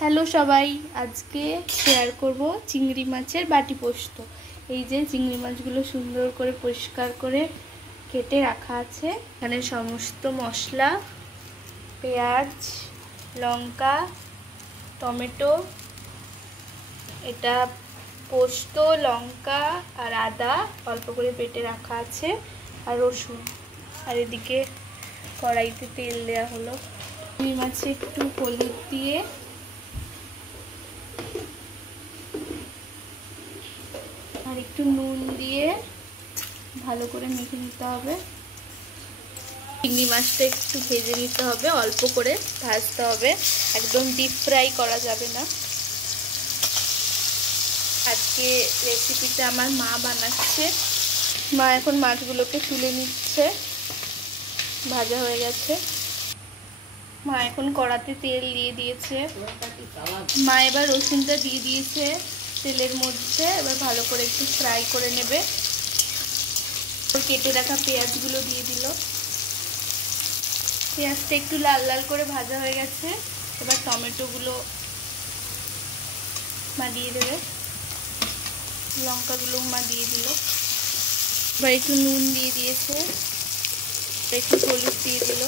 Hello সবাই, আজকে share করব চিংড়ি মাছের বাটি পোস্ত। এই যে চিংড়ি মাছগুলো সুন্দর করে পরিষ্কার করে কেটে রাখা আছে। এখানে সমস্ত মশলা, পেঁয়াজ, লঙ্কা, টমেটো, এটা পোস্ত, লঙ্কা আর আদা অল্প করে বেটে রাখা আছে, আর রসুন। আর এদিকে কড়াইতে তেল দেওয়া হলো। চিংড়ি মাছে একটু হলুদ দিয়ে আর একটু নুন দিয়ে ভালো করে মেখে নিতে হবে। চিংড়ি মাছটা একটু ভেজে নিতে হবে, অল্প করে ভাজতে হবে, একদম ডিপ ফ্রাই করা যাবে না। আজকে রেসিপিটা আমার মা বানাচ্ছে। মা এখন মাছগুলোকে তুলে নিচ্ছে, ভাজা হয়ে গেছে। মা এখন কড়াতে তেল দিয়ে দিয়েছে। মা এবার রসুনটা দিয়ে দিয়েছে তেলের মধ্যে। এবার ভালো করে একটু ফ্রাই করে নেবে। কেটে রাখা পেঁয়াজগুলো দিয়ে দিল। পেঁয়াজটা একটু লাল লাল করে ভাজা হয়ে গেছে। এবার টমেটোগুলো মা দিয়ে দেবে, লঙ্কাগুলো মা দিয়ে দিল। এবার একটু নুন দিয়ে দিয়েছে, একটু হলুদ দিয়ে দিল।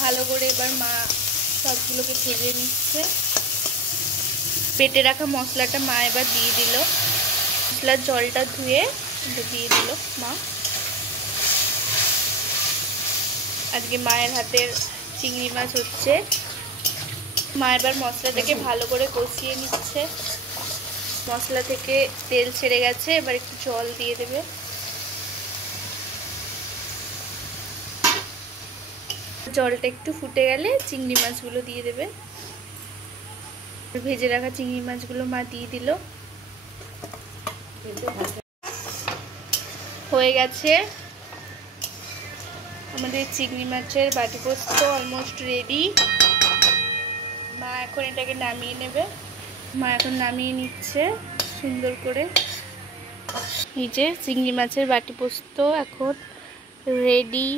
ভালো করে এবার মা সবগুলোকে ভেজে নিচ্ছে। বেটে রাখা মশলাটা মা এবার দিয়ে দিল। মশলার জলটা ধুয়ে দিয়ে দিল মা। আজকে মায়ের হাতের চিংড়ি মাছ হচ্ছে। মা এবার মশলাটাকে ভালো করে কষিয়ে নিচ্ছে। মশলা থেকে তেল ছেড়ে গেছে, এবার একটু জল দিয়ে দেবে। জলটা একটু ফুটে গেলে চিংড়ি মাছগুলো দিয়ে দেবে। ভেজে রাখা চিংড়ি মাছগুলো মা দিয়ে দিল। হয়ে গেছে আমাদের চিংড়ি মাছের বাটি পোস্ত, অলমোস্ট রেডি। মা এখন এটাকে নামিয়ে নেবে। মা এখন নামিয়ে নিচ্ছে সুন্দর করে। এই যে চিংড়ি মাছের বাটি পোস্ত এখন রেডি।